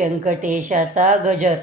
व्यंकटेशाचा गजर.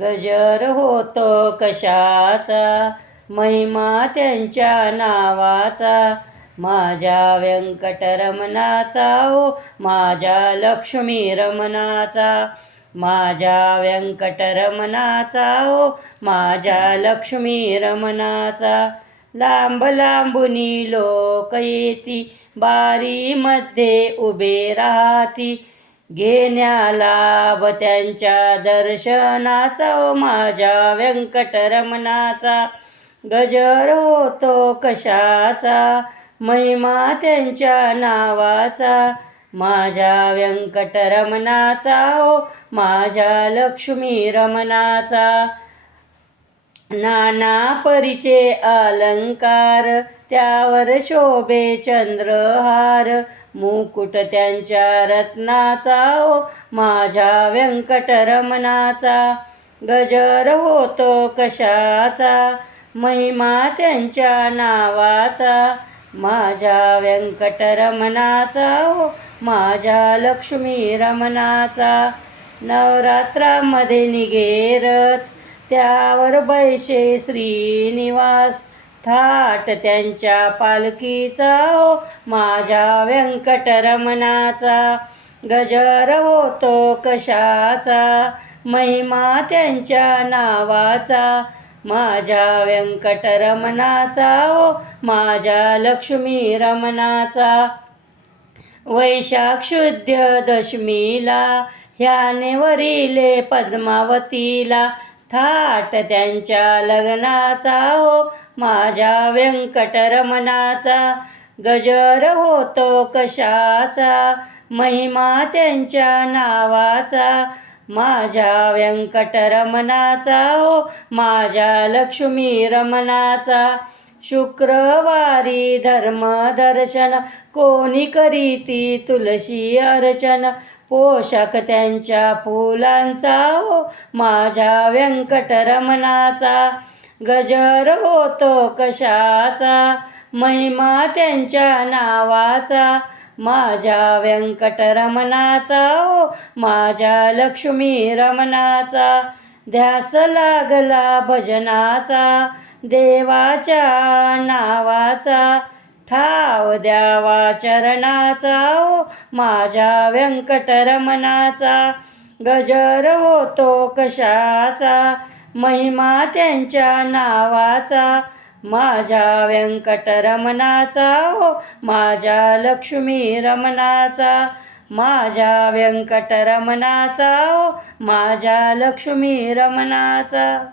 गजर होतो कशाचा, महिमा त्यांच्या नावाचा. माझ्या व्यंकटरमणाचा ओ माझ्या लक्ष्मी रमणाचा. माझ्या व्यंकटरमणाचा ओ माझ्या लक्ष्मी रमणाचा. लांब लांबुनी लोक येती, बारीमध्ये उभे राहती. घेण्या लाभ त्यांच्या दर्शनाचा ओ माझ्या व्यंकटरमणाचा. गजर होतो कशाचा, महिमा त्यांच्या नावाचा. माझ्या व्यंकटरमणाचा ओ माझ्या लक्ष्मी रमणाचा. नाना परीचे अलंकार, त्यावर शोभे चंद्रहार. मुकुट त्यांच्या रत्नाचा ओ माझ्या व्यंकटरमणाचा. गजर होतो कशाचा, महिमा त्यांच्या नावाचा. माझ्या व्यंकटरमणाचा ओ माझ्या लक्ष्मी रमणाचा. नवरात्रामध्ये निघे रथ, त्यावर बैसे श्रीनिवास. थाट त्यांच्या पालखीचा ओ माझ्या व्यंकटरमणाचा. गजर होतो कशाचा, महिमा त्यांच्या नावाचा. माझ्या व्यंकटरमणाचा ओ माझ्या लक्ष्मी रमणाचा. वैशाख शुद्ध दशमीला, ह्याने वरिले पद्मावतीला. थाट त्यांच्या लग्नाचा ओ माझ्या व्यंकटरमणाचा. गजर होतो कशाचा, महिमा त्यांच्या नावाचा. माझ्या व्यंकटरमणाचा ओ माझ्या लक्ष्मी रमणाचा. शुक्रवारी धर्मदर्शन, कोणी करीती तुलसी अर्चन. पोशाख त्यांच्या फुलांचा ओ माझ्या व्यंकटरमणाचा. गजर होतो कशाचा, महिमा त्यांच्या नावाचा. माझ्या व्यंकटरमणाचा ओ माझ्या लक्ष्मी रमणाचा. ध्यास लागला भजनाचा, देवाच्या नावाचा. ठाव द्यावा चरणाचा ओ माझ्या व्यंकटरमणाचा. गजर होतो कशाचा, महिमा त्यांच्या नावाचा. माझ्या व्यंकटरमणाचा ओ माझ्या लक्ष्मी रमणाचा. माझ्या व्यंकटरमणाचा ओ माझ्या लक्ष्मी रमणाचा.